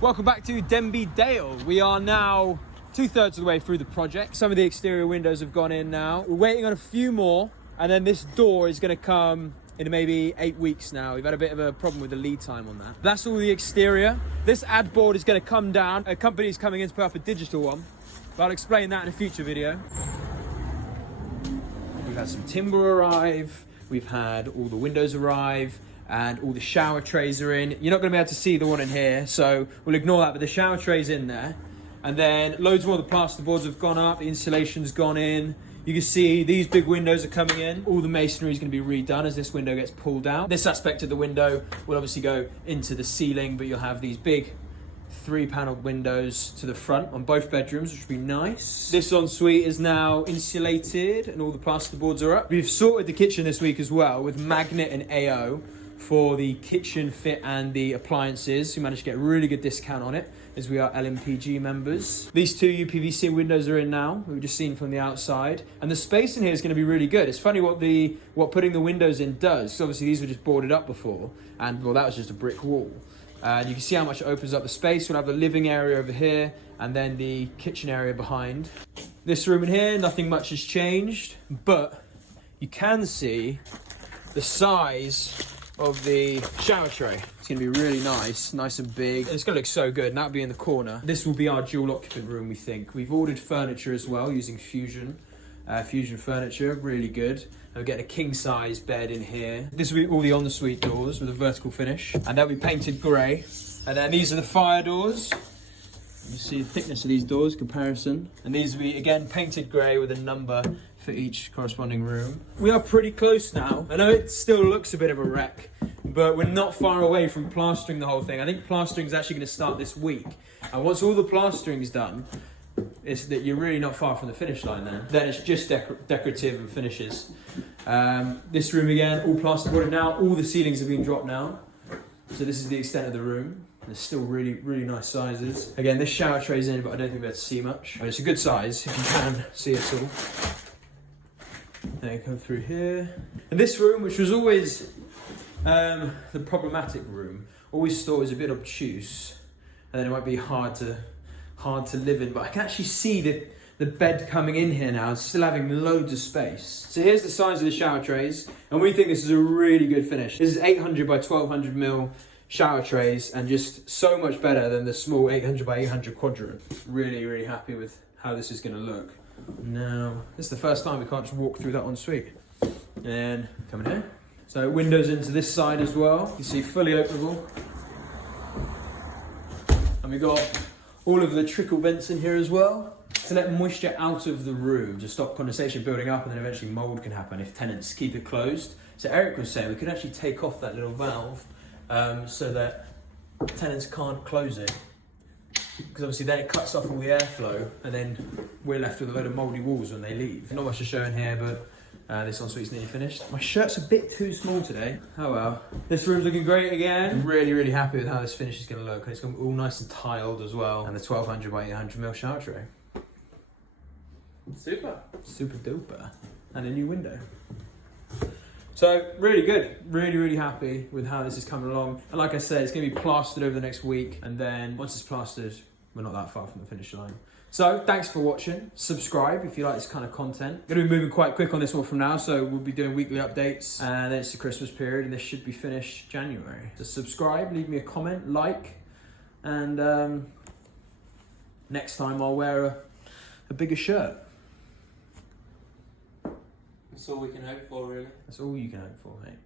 Welcome back to Denby Dale. We are now 2/3 of the way through the project. Some of the exterior windows have gone in now. We're waiting on a few more, and then this door is going to come in maybe 8 weeks now. We've had a bit of a problem with the lead time on that. That's all the exterior. This ad board is going to come down. A company's coming in to put up a digital one, but I'll explain that in a future video. We've had some timber arrive. We've had all the windows arrive. And all the shower trays are in. You're not going to be able to see the one in here, so we'll ignore that, but the shower tray's in there. And then loads more of the plasterboards have gone up, the insulation's gone in. You can see these big windows are coming in. All the masonry is going to be redone as this window gets pulled out. This aspect of the window will obviously go into the ceiling, but you'll have these big 3-paneled windows to the front on both bedrooms, which will be nice. This ensuite is now insulated and all the plasterboards are up. We've sorted the kitchen this week as well with Magnet and AO. For the kitchen fit and the appliances. We managed to get a really good discount on it as we are LMPG members. These two UPVC windows are in now. We've just seen from the outside. And the space in here is going to be really good. It's funny what putting the windows in does. So obviously these were just boarded up before. And well, that was just a brick wall. You can see how much it opens up the space. We'll have the living area over here and then the kitchen area behind. This room in here, nothing much has changed. But you can see the size of the shower tray. It's gonna be really nice and big. It's gonna look so good, and that'll be in the corner. This will be our dual occupant room, we think. We've ordered furniture as well using Fusion furniture, really good. And we're getting a king size bed in here. This will be all the ensuite doors with a vertical finish, and they'll be painted grey. And then these are the fire doors. You see the thickness of these doors, comparison. And these will be, again, painted grey with a number for each corresponding room. We are pretty close now. I know it still looks a bit of a wreck, but we're not far away from plastering the whole thing. I think plastering is actually going to start this week. And once all the plastering is done, it's that you're really not far from the finish line then. Then it's just decorative and finishes. This room again, all plasterboarded now. All the ceilings have been dropped now. So this is the extent of the room. There's still really, really nice sizes. Again, this shower tray's in, but I don't think we'll be able to see much. I mean, it's a good size, if you can see it all. Then you come through here. And this room, which was always the problematic room, always thought was a bit obtuse. And then it might be hard to live in, but I can actually see the bed coming in here now, still having loads of space. So here's the size of the shower trays, and we think this is a really good finish. This is 800 by 1200 mil shower trays, and just so much better than the small 800 by 800 quadrant. Really, really happy with how this is gonna look. Now, this is the first time we can't just walk through that ensuite. And come in here. So windows into this side as well. You see fully openable. And we've got all of the trickle vents in here as well, to let moisture out of the room, to stop condensation building up, and then eventually mold can happen if tenants keep it closed. So Eric was saying we could actually take off that little valve so that tenants can't close it, because obviously then it cuts off all the airflow, and then we're left with a load of mouldy walls when they leave. Not much to show in here, but this ensuite's nearly finished. My shirt's a bit too small today. Oh well. This room's looking great again. I'm really, really happy with how this finish is going to look. And it's going to be all nice and tiled as well. And the 1200 by 800 mil shower tray. Super. Super duper. And a new window. So really good. Really, really happy with how this is coming along. And like I said, it's going to be plastered over the next week. And then once it's plastered, we're not that far from the finish line. So thanks for watching. Subscribe if you like this kind of content. I'm going to be moving quite quick on this one from now, so we'll be doing weekly updates, and then it's the Christmas period, and this should be finished January. So subscribe, leave me a comment, like, and next time I'll wear a bigger shirt. That's all we can hope for, really. That's all you can hope for, mate.